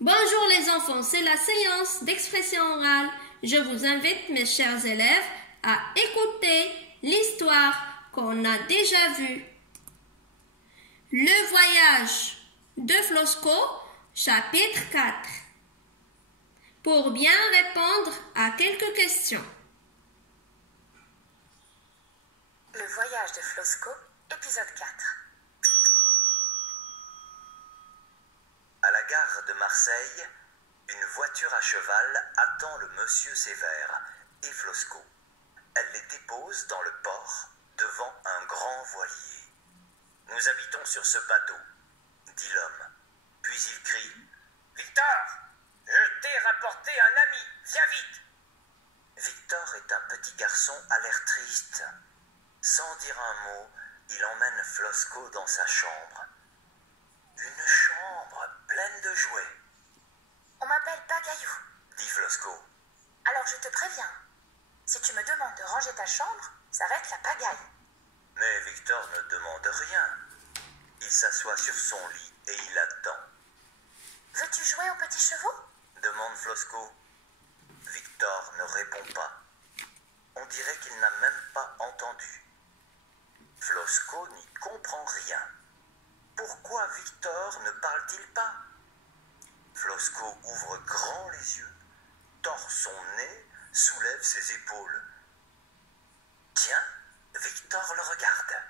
Bonjour les enfants, c'est la séance d'expression orale. Je vous invite, mes chers élèves, à écouter l'histoire qu'on a déjà vue. Le voyage de Flosko, chapitre 4. Pour bien répondre à quelques questions. Le voyage de Flosko, épisode 4. À la gare de Marseille, une voiture à cheval attend le monsieur Sévère et Flosko. Elle les dépose dans le port devant un grand voilier. « Nous habitons sur ce bateau, » dit l'homme. Puis il crie « Victor, je t'ai rapporté un ami, viens vite !» Victor est un petit garçon à l'air triste. Sans dire un mot, il emmène Flosko dans sa chambre. Une chambre pleine de jouets. « On m'appelle Pagaillou, » dit Flosko. « Alors je te préviens, si tu me demandes de ranger ta chambre, ça va être la pagaille. » Mais Victor ne demande rien. Il s'assoit sur son lit et il attend. « Veux-tu jouer aux petits chevaux ?» demande Flosko. Victor ne répond pas. On dirait qu'il n'a même pas entendu. Flosko n'y comprend rien. Pourquoi Victor ne parle-t-il pas? Flosko ouvre grand les yeux, tord son nez, soulève ses épaules. Tiens, Victor le regarde.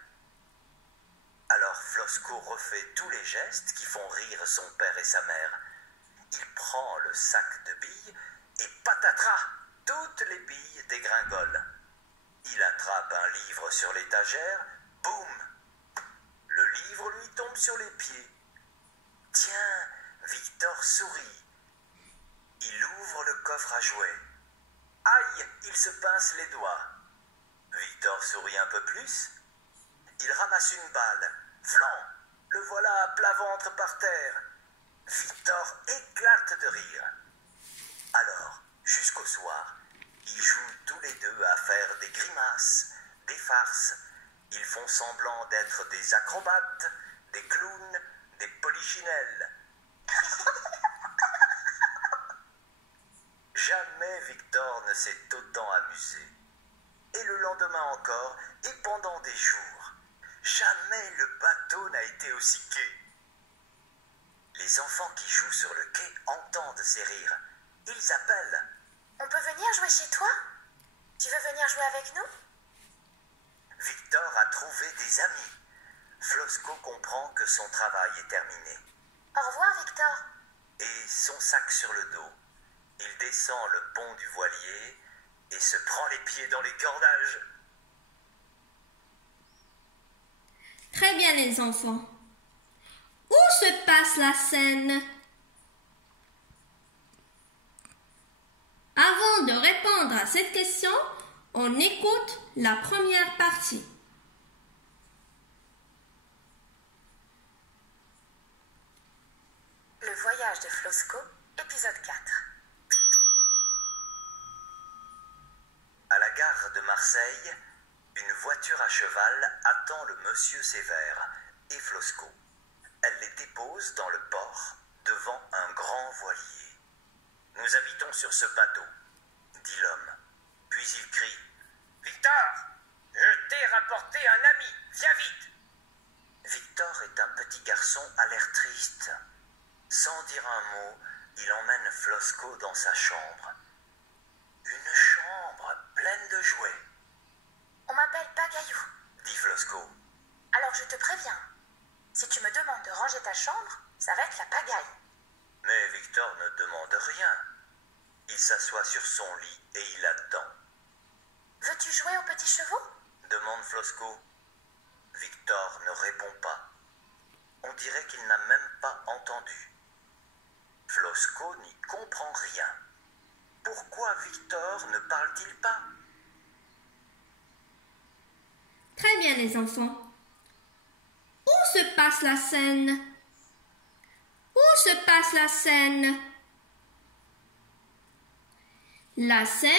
Alors Flosko refait tous les gestes qui font rire son père et sa mère. Il prend le sac de billes et patatras, toutes les billes dégringolent. Il attrape un livre sur l'étagère, boum! Le livre lui tombe sur les pieds. Tiens, Victor sourit. Il ouvre le coffre à jouets. Aïe, il se pince les doigts. Victor sourit un peu plus. Il ramasse une balle. Flan, le voilà à plat ventre par terre. Victor éclate de rire. Alors, jusqu'au soir, ils jouent tous les deux à faire des grimaces, des farces. Ils font semblant d'être des acrobates, des clowns, des polichinelles. Jamais Victor ne s'est autant amusé. Et le lendemain encore, et pendant des jours, jamais le bateau n'a été aussi gai. Les enfants qui jouent sur le quai entendent ces rires. Ils appellent. « On peut venir jouer chez toi? Tu veux venir jouer avec nous ?» Victor a trouvé des amis. Flosko comprend que son travail est terminé. « Au revoir, Victor. » Et son sac sur le dos, il descend le pont du voilier et se prend les pieds dans les cordages. Très bien les enfants. Où se passe la scène? Avant de répondre à cette question, on écoute la première partie. Le voyage de Flosko, épisode 4. À la gare de Marseille, une voiture à cheval attend le monsieur Sévère et Flosko. Elle les dépose dans le port devant un grand voilier. « Nous habitons sur ce bateau, » dit l'homme. Puis il crie « Victor, je t'ai rapporté un ami, viens vite !» Victor est un petit garçon à l'air triste. Sans dire un mot, il emmène Flosko dans sa chambre. Une chambre pleine de jouets. « On m'appelle Pagaillou, » dit Flosko. « Alors je te préviens, si tu me demandes de ranger ta chambre, ça va être la pagaille. » Mais Victor ne demande rien. Il s'assoit sur son lit et il attend. « Veux-tu jouer aux petits chevaux ?» demande Flosko. Victor ne répond pas. On dirait qu'il n'a même pas entendu. Flosko n'y comprend rien. Pourquoi Victor ne parle-t-il pas? Très bien les enfants. Où se passe la scène? Où se passe la scène? La scène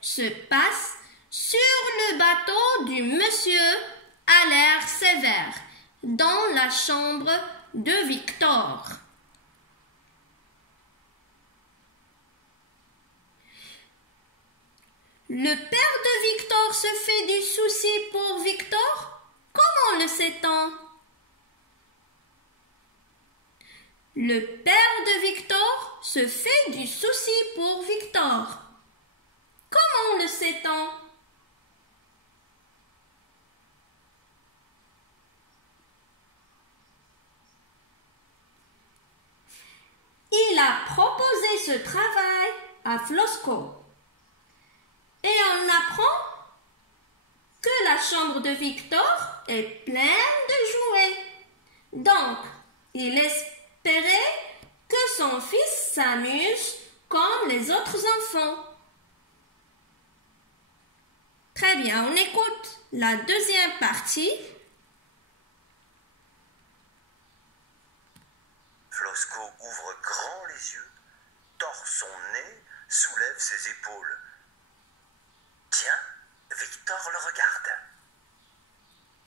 se passe sur le bateau du monsieur à l'air sévère, dans la chambre de Victor. Le père de Victor se fait du souci pour Victor? Comment le sait-on? Le père de Victor se fait du souci pour Victor. Comment le sait-on? Il a proposé ce travail à Flosko. Et on apprend que la chambre de Victor est pleine de jouets. Donc, il espérait que son fils s'amuse comme les autres enfants. Très bien, on écoute la deuxième partie. Flosko ouvre grand les yeux, tord son nez, soulève ses épaules. Tiens, Victor le regarde.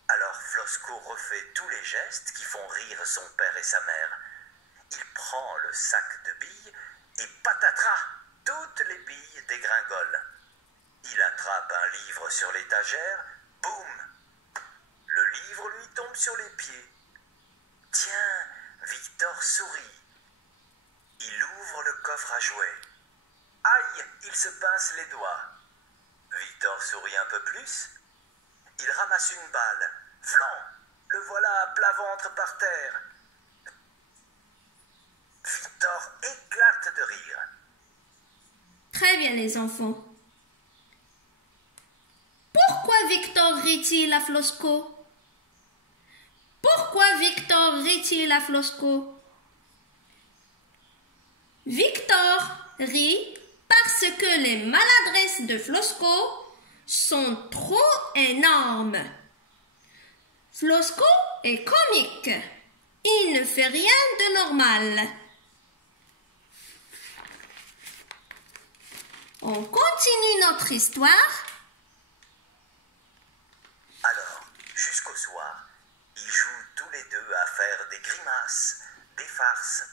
Alors Flosko refait tous les gestes qui font rire son père et sa mère. Il prend le sac de billes et patatras, toutes les billes dégringolent. Il attrape un livre sur l'étagère, boum! Le livre lui tombe sur les pieds. Tiens, Victor sourit. Il ouvre le coffre à jouets. Aïe, il se pince les doigts. Victor sourit un peu plus. Il ramasse une balle. Flan, le voilà à plat ventre par terre. Victor éclate de rire. Très bien les enfants. Pourquoi Victor rit-il à Flosko? Pourquoi Victor rit-il à Flosko? Victor rit parce que les maladresses de Flosko sont trop énormes. Flosko est comique. Il ne fait rien de normal. On continue notre histoire. Alors, jusqu'au soir, ils jouent tous les deux à faire des grimaces, des farces.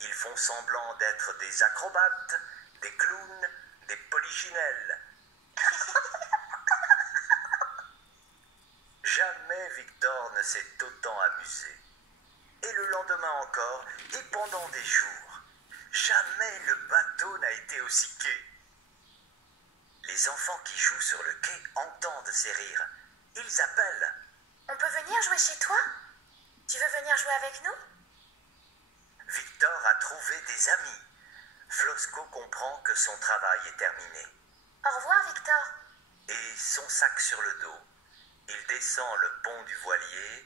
Ils font semblant d'être des acrobates, des clowns, des polichinelles. Jamais Victor ne s'est autant amusé. Et le lendemain encore, et pendant des jours, jamais le bateau n'a été aussi gai. Les enfants qui jouent sur le quai entendent ces rires. Ils appellent. On peut venir jouer chez toi? Tu veux venir jouer avec nous? Victor a trouvé des amis. Flosko comprend que son travail est terminé. Au revoir, Victor. Et son sac sur le dos, il descend le pont du voilier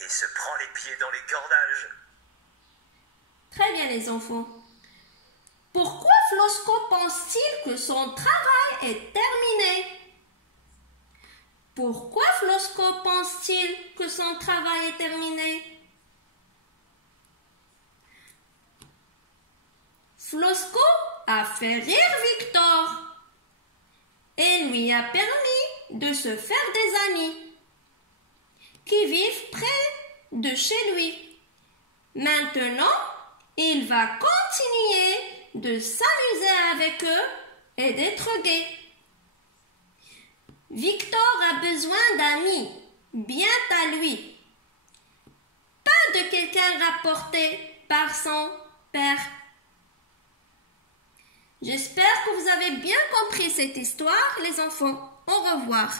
et se prend les pieds dans les cordages. Très bien les enfants. Pourquoi Flosko pense-t-il que son travail est terminé? Pourquoi Flosko pense-t-il que son travail est terminé? Flosko a fait rire Victor et lui a permis de se faire des amis qui vivent près de chez lui. Maintenant, il va continuer de s'amuser avec eux et d'être gai. Victor a besoin d'amis, bien à lui. Pas de quelqu'un rapporté par son père. J'espère que vous avez bien compris cette histoire, les enfants. Au revoir.